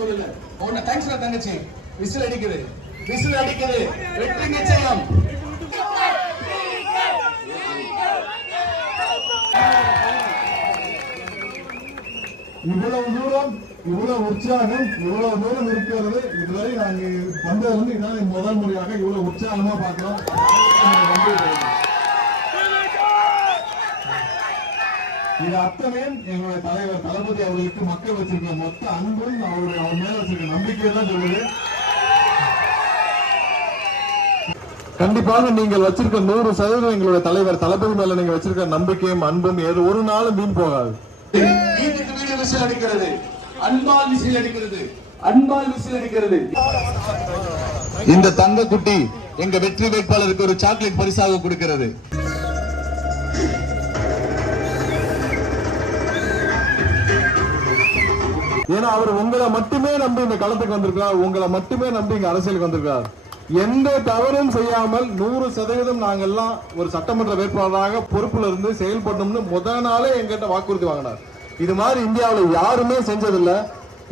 சொல்லல. உன்னை தேங்க்ஸ் தங்கச்சி. விசில் அடிக்குது, விசில் அடிக்குது. வெற்றி நிச்சயம். இவ்வளவு தூரம், இவ்வளவு உற்சாகம், இவ்வளவு தூரம் இருக்கிறது. இதுவரை நாங்க வந்தது இதான் முதல் முறையாக இவ்வளவு உற்சாகமா பார்க்கிறோம். இது அத்தனையும் எங்களுடைய தலைவர் தளபதி அவர்களுக்கு மக்கள் வச்சிருக்க மொத்த அன்பும் அவர் மேல வச்சிருக்க நம்பிக்கை தான் சொல்லுது. கண்டிப்பாக நீங்கள் வச்சிருக்க 100% எங்களுடைய தலைவர் தளபதி மேல நீங்க வச்சிருக்க நம்பிக்கையும் அன்பும் ஏதோ ஒரு நாளும் வீண் போகாது. வீட்டுக்கு வீடு விசில் அடிக்கிறது, அன்பால் விசில் அடிக்கிறது, அன்பால் விசில் அடிக்கிறது. இந்த தங்க குட்டி எங்க வெற்றி வேட்பாளருக்கு ஒரு சாக்லேட் பரிசாக கொடுக்கிறது. ஏன்னா அவர் உங்களை மட்டுமே நம்பி இந்த களத்துக்கு வந்திருக்கார், உங்களை மட்டுமே நம்பி இங்க அரசியலுக்கு வந்திருக்கார். எந்த தவறும் செய்யாமல் 100% நாங்கெல்லாம் ஒரு சட்டமன்ற வேட்பாளராக பொறுப்புல இருந்து செயல்படணும்னு முதல் நாளே எங்கிட்ட வாக்குறுதி வாங்கினார். இது மாதிரி இந்தியாவில் யாருமே செஞ்சதில்லை.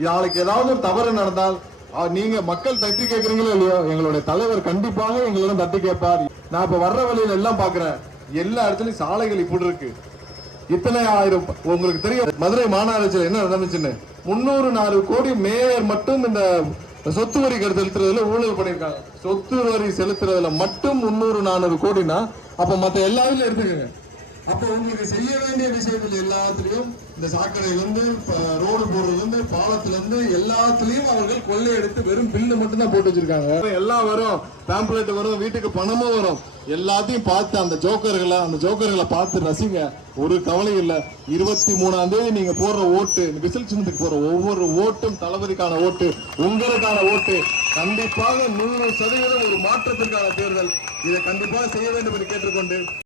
நாளைக்கு ஏதாவது ஒரு தவறு நடந்தால் நீங்க மக்கள் தட்டி கேட்கறீங்களோ இல்லையோ, எங்களுடைய தலைவர் கண்டிப்பாக எங்களிடம் தட்டி கேட்பார். நான் இப்ப வர்ற வழியில எல்லாம் பாக்குறேன், எல்லா இடத்துலயும் சாலைகள் இப்படி இருக்கு. இத்தனை ஆயிரம் உங்களுக்கு தெரியும் மதுரை மாநகராட்சியில் என்ன நடந்துச்சுன்னு. 304 கோடி மேயர் மட்டும் இந்த சொத்து வரி செலுத்துறதுல ஊழல் பண்ணிருக்காங்க. சொத்து வரி செலுத்துறதுல மட்டும் 300-400 கோடினா அப்ப மத்த எல்லாரும் எடுத்துக்கங்க. அப்ப உங்களுக்கு செய்ய வேண்டிய விஷயங்கள் எல்லாத்துலயும் இந்த சாக்கடையில இருந்து ரோடு போடுறதுல இருந்து பாலத்துல இருந்து எல்லாத்துலயும் அவர்கள் கொள்ளை எடுத்து வெறும் பில்லு மட்டும் தான் போட்டு வச்சிருக்காங்க. எல்லாம் வரும், பேம்ப்ளெட் வரும், வீட்டுக்கு பணமும் வரும். எல்லாத்தையும் பார்த்து அந்த ஜோக்கர்களை பார்த்து ரசிங்க. ஒரு கவலை இல்ல. 23ஆம் தேதி நீங்க போடுற ஓட்டு, விசில் சின்னத்துக்கு போற ஒவ்வொரு ஓட்டும் தளபதிக்கான ஓட்டு, உங்களுக்கான ஓட்டு. கண்டிப்பாக 100% ஒரு மாற்றத்திற்கான தேர்தல். இதை கண்டிப்பாக செய்ய வேண்டும் என்று கேட்டுக்கொண்டு